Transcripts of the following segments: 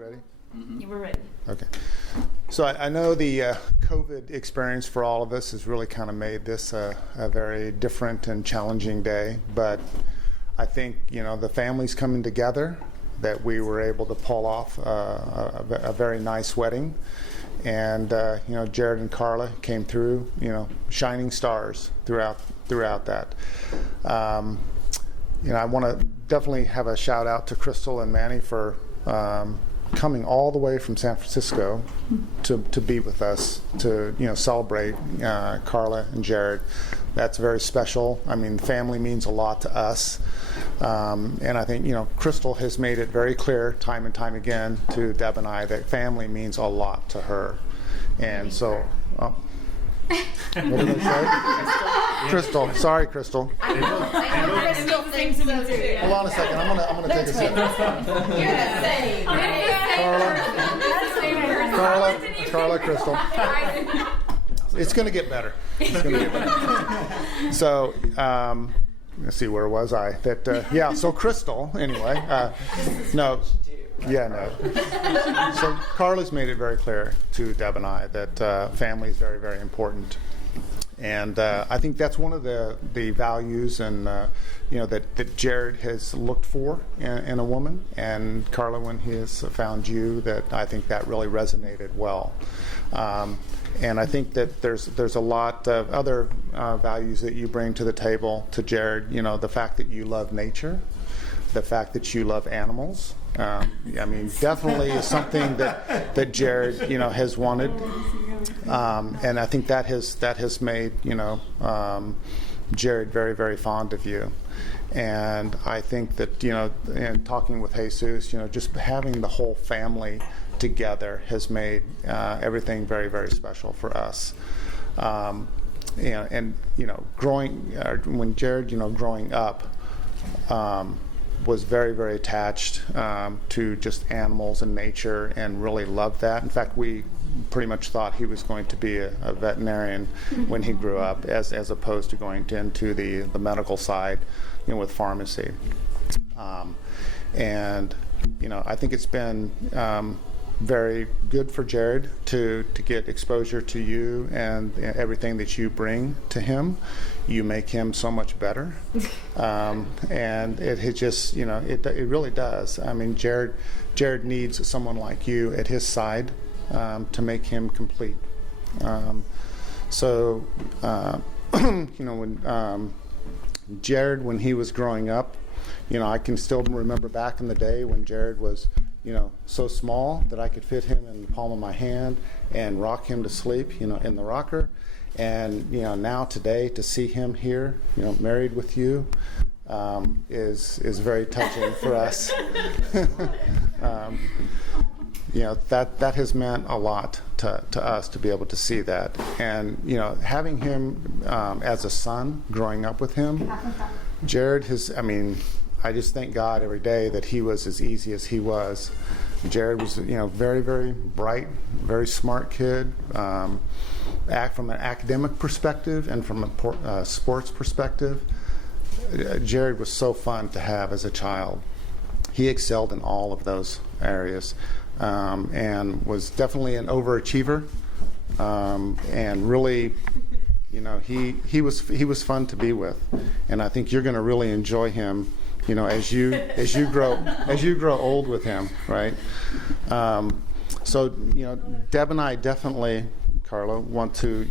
ready? Mm-hmm. We're ready. Okay. So I know the COVID experience for all of us has really kind of made this a very different and challenging day. But I think, the families coming together, that we were able to pull off a very nice wedding. And, Jared and Carla came through, shining stars throughout that. I want to definitely have a shout out to Crystal and Manny for coming all the way from San Francisco to be with us to celebrate Carla and Jared. That's very special. I mean, family means a lot to us, and I think Crystal has made it very clear time and time again to Deb and I that family means a lot to her, and so. What did I say? Crystal. Sorry, Crystal. Crystal thinks so too. Hold on a second. I'm gonna take a sip. You're the same. Carla, Crystal. It's gonna get better. So, let's see. Where was I? So Crystal. Anyway, no. Yeah, no. So Carla's made it very clear to Deb and I that family is very, very important, and I think that's one of the values and that Jared has looked for in a woman, and Carla, when he has found you, that I think that really resonated well. And I think that there's a lot of other values that you bring to the table to Jared. The fact that you love nature, the fact that you love animals. Definitely is something that Jared, has wanted, and I think that has made Jared very, very fond of you. And I think that in talking with Jesus, just having the whole family together has made everything very, very special for us. When Jared, growing up. Was very, very attached to just animals and nature and really loved that. In fact, we pretty much thought he was going to be a veterinarian when he grew up as opposed to going into the medical side, with pharmacy. I think it's been very good for Jared to get exposure to you and everything that you bring to him. You make him so much better, and it just it really does. I mean, Jared needs someone like you at his side to make him complete. When Jared, when he was growing up, I can still remember back in the day when Jared was so small that I could fit him in the palm of my hand and rock him to sleep, in the rocker. And, now today to see him here, married with you, is very touching for us. That has meant a lot to us to be able to see that. And, having him as a son, growing up with him, Jared I just thank God every day that he was as easy as he was. Jared was, very, very bright, very smart kid. From an academic perspective and from a sports perspective, Jared was so fun to have as a child. He excelled in all of those areas, and was definitely an overachiever. And really, he was fun to be with. And I think you're going to really enjoy him. As you grow old with him, right? Deb and I definitely, Carla, want to,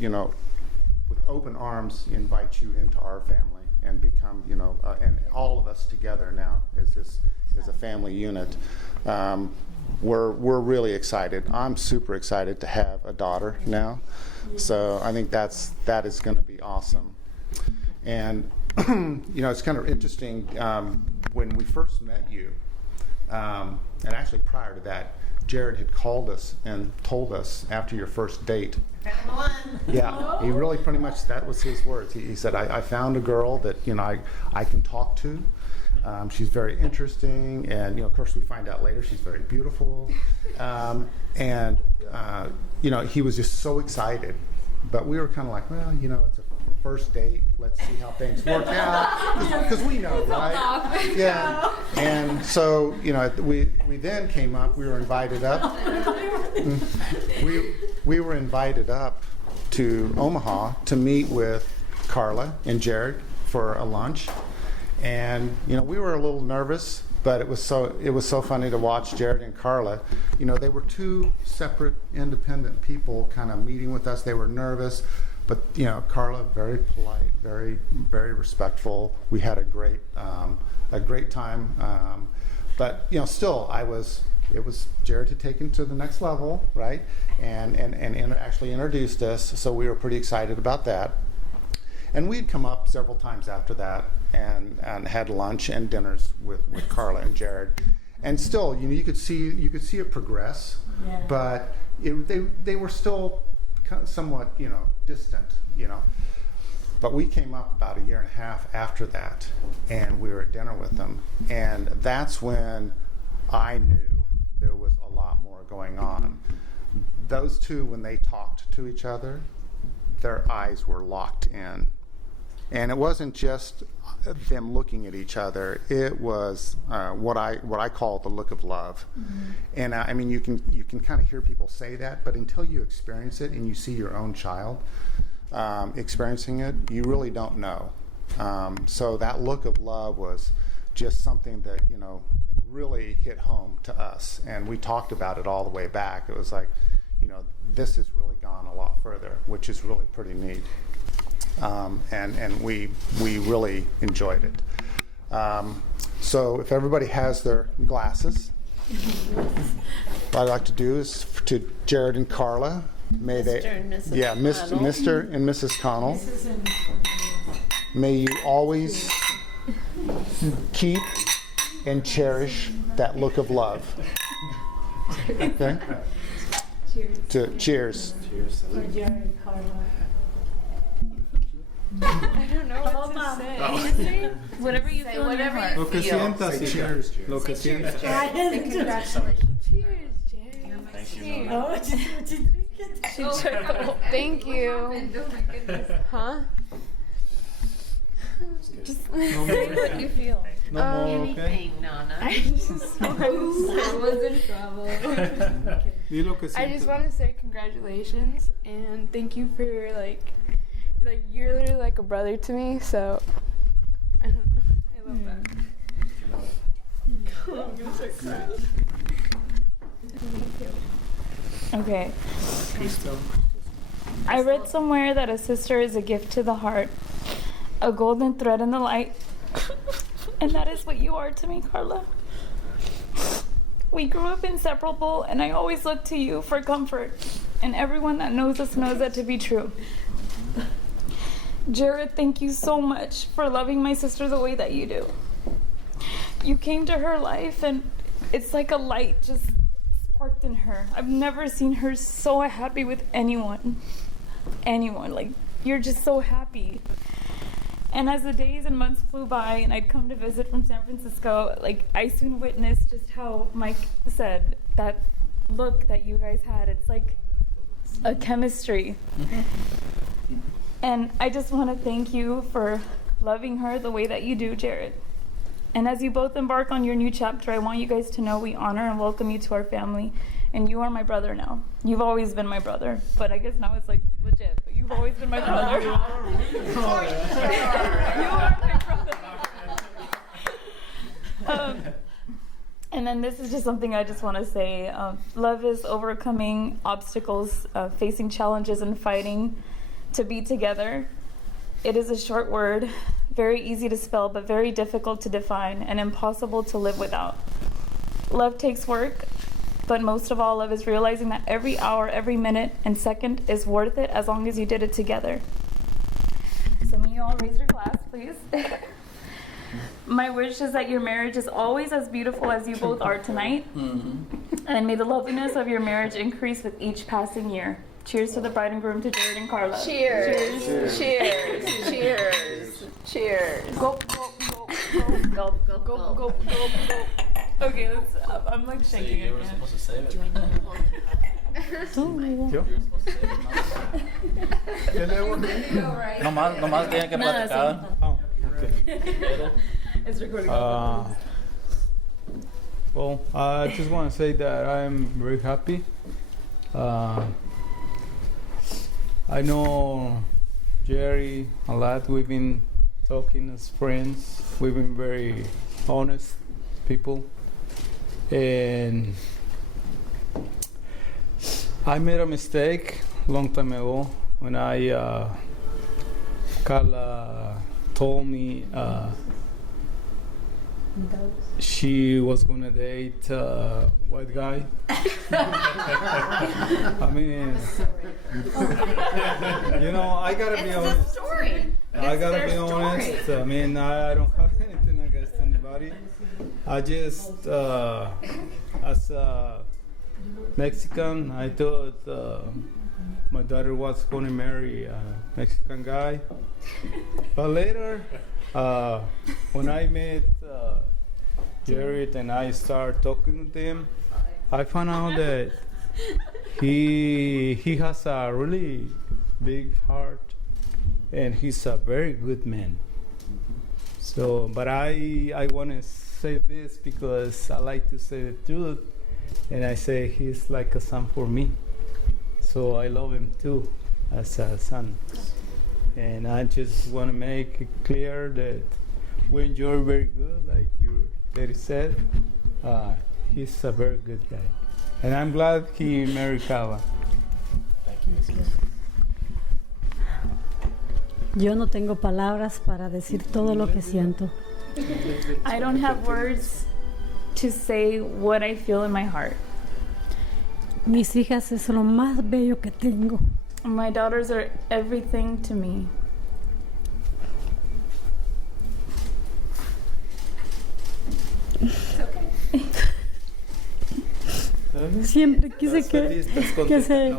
with open arms, invite you into our family and become, and all of us together now as a family unit. We're really excited. I'm super excited to have a daughter now, so I think that is going to be awesome. And it's kind of interesting when we first met you, and actually prior to that, Jared had called us and told us after your first date. Found one. Yeah, he really pretty much, that was his words. He said, I found a girl that I can talk to. She's very interesting, and of course we find out later she's very beautiful. He was just so excited, but we were kind of like, well, it's a first date. Let's see how things work out, because we know, right? Yeah. And so, we then came up. We were invited up. We were invited up to Omaha to meet with Carla and Jared for a lunch, and we were a little nervous, but it was so funny to watch Jared and Carla. They were two separate, independent people kind of meeting with us. They were nervous, but Carla, very polite, very, very respectful. We had a great time, but still, it was Jared had taken to the next level, right? And actually introduced us, so we were pretty excited about that. And we'd come up several times after that and had lunch and dinners with Carla and Jared. And still, you could see it progress, but they were still somewhat, distant, But we came up about a year and a half after that, and we were at dinner with them. And that's when I knew there was a lot more going on. Those two, when they talked to each other, their eyes were locked in. And it wasn't just them looking at each other. It was what I call the look of love. Mm-hmm. And you can kind of hear people say that, but until you experience it and you see your own child experiencing it, you really don't know. So that look of love was just something that really hit home to us, and we talked about it all the way back. It was like, this has really gone a lot further, which is really pretty neat. And we really enjoyed it. So if everybody has their glasses, what I'd like to do is to Jared and Carla, may they, Mr. and Mrs. Connell, may you always keep and cherish that look of love. Okay? Cheers. Cheers. For Jared and Carla. I don't know what to say. Whatever you feel in your heart. Lo que sientas, Cheers. Lo que sientas. Congratulations. Cheers, Jay. Oh, what you drinking? Thank you. Oh my goodness. Huh? Just say what you feel. No more, okay? Nana. I was in trouble. Di lo que I just sientas. want to say congratulations and thank you for you're literally like a brother to me, so I don't know. I love that. I'm gonna start crying. Okay. Crystal. I read somewhere that a sister is a gift to the heart, a golden thread in the light, and that is what you are to me, Carla. We grew up inseparable, and I always look to you for comfort, and everyone that knows us knows that to be true. Jared, thank you so much for loving my sister the way that you do. You came to her life, and it's like a light just sparked in her. I've never seen her so happy with anyone. Like, you're just so happy. And as the days and months flew by and I'd come to visit from San Francisco, I soon witnessed just how Mike said, that look that you guys had, it's like a chemistry. And I just want to thank you for loving her the way that you do, Jared. And as you both embark on your new chapter, I want you guys to know we honor and welcome you to our family. And you are my brother now. You've always been my brother. But I guess now it's legit. But you've always been my brother. You are my brother. And then this is just something I just want to say. Love is overcoming obstacles, facing challenges and fighting to be together. It is a short word, very easy to spell, but very difficult to define and impossible to live without. Love takes work, but most of all, love is realizing that every hour, every minute, and second is worth it as long as you did it together. So may you all raise your glass, please. My wish is that your marriage is always as beautiful as you both are tonight. Mm-hmm. And may the loveliness of your marriage increase with each passing year. Cheers to the bride and groom, to Jared and Carla. Cheers. Cheers. Cheers. Cheers. Cheers. Go, go, go, go, Go, go, go, go, go, go. Okay, I'm shaking You were again. supposed to save it. Join the You were supposed to save it. Nomás tienen que platicar. Oh, okay. Well, I just want to say that I'm very happy. I know Jerry a lot. We've been talking as friends. We've been very honest people. And I made a mistake a long time ago when Carla told me she was gonna date a white guy. I mean, you know, I gotta be honest. Story. I gotta be honest. I mean, I don't have anything against anybody. I just, as a Mexican, I thought my daughter was gonna marry a Mexican guy. But later, when I met Jared and I started talking with him, I found out that he has a really big heart and he's a very good man. So, but I want to say this because I like to say the truth, and I say he's like a son for me. So I love him too as a son. And I just want to make it clear that we enjoy very good, like your daddy said. He's a very good guy. And I'm glad he married Carla. Yo no tengo palabras para decir todo lo que siento. I don't have words to say what I feel in my heart. Mis hijas es lo más bello que tengo. My daughters are everything to me. Siempre quise que se...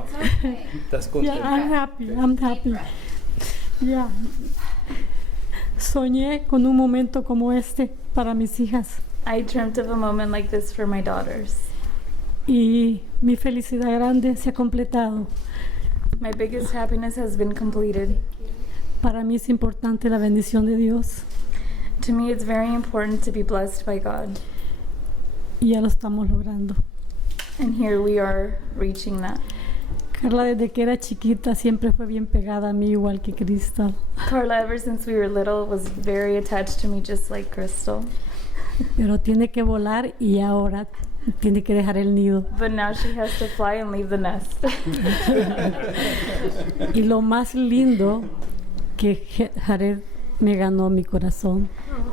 Estás Yeah, contenta. I'm happy. Yeah. Soñé con un momento como este para mis hijas. I dreamt of a moment like this for my daughters. Y mi felicidad grande se ha completado. My biggest happiness has been completed. Para mí es importante la bendición de Dios. To me, it's very important to be blessed by God. Y ya lo estamos logrando. And here we are reaching that. Carla desde que era chiquita siempre fue bien pegada a mí, igual que Crystal. Carla, ever since we were little, was very attached to me, just like Crystal. Pero tiene que volar y ahora tiene que dejar el nido. But now she has to fly and leave the nest. Y lo más lindo que Jared me ganó mi corazón.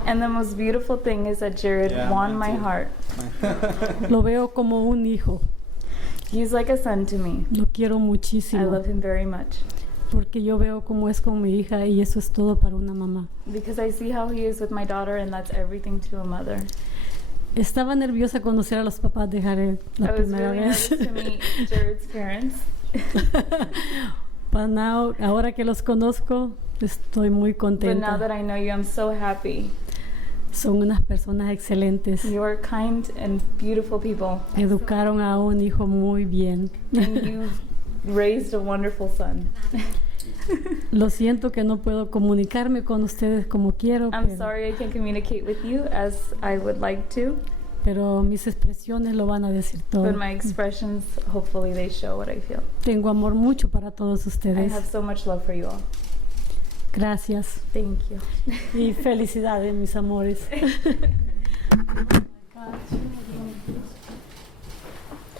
And the most beautiful thing is that Jared won my heart. Lo veo como un hijo. He's like a son to me. Lo quiero I muchísimo. love him very much. Porque yo veo cómo es con mi hija y eso es todo para una mamá. Because I see how he is with my daughter, and that's everything to a mother. Estaba nerviosa conocer a los papás de Jared la I was primera really vez. nervous to meet Jared's parents. But now, ahora que los conozco, estoy muy But now contenta. that I know you, I'm so happy. Son unas personas excelentes. You are kind and beautiful people. Educaron a un hijo muy bien. And you raised a wonderful son. Lo siento que no puedo comunicarme con ustedes como quiero, I'm sorry I can't communicate with you as I would like to, pero mis expresiones lo van a decir todo. but my expressions, hopefully they show what I feel. Tengo amor mucho para todos I ustedes. have so much love for you all. Gracias Thank you. y felicidades, mis amores.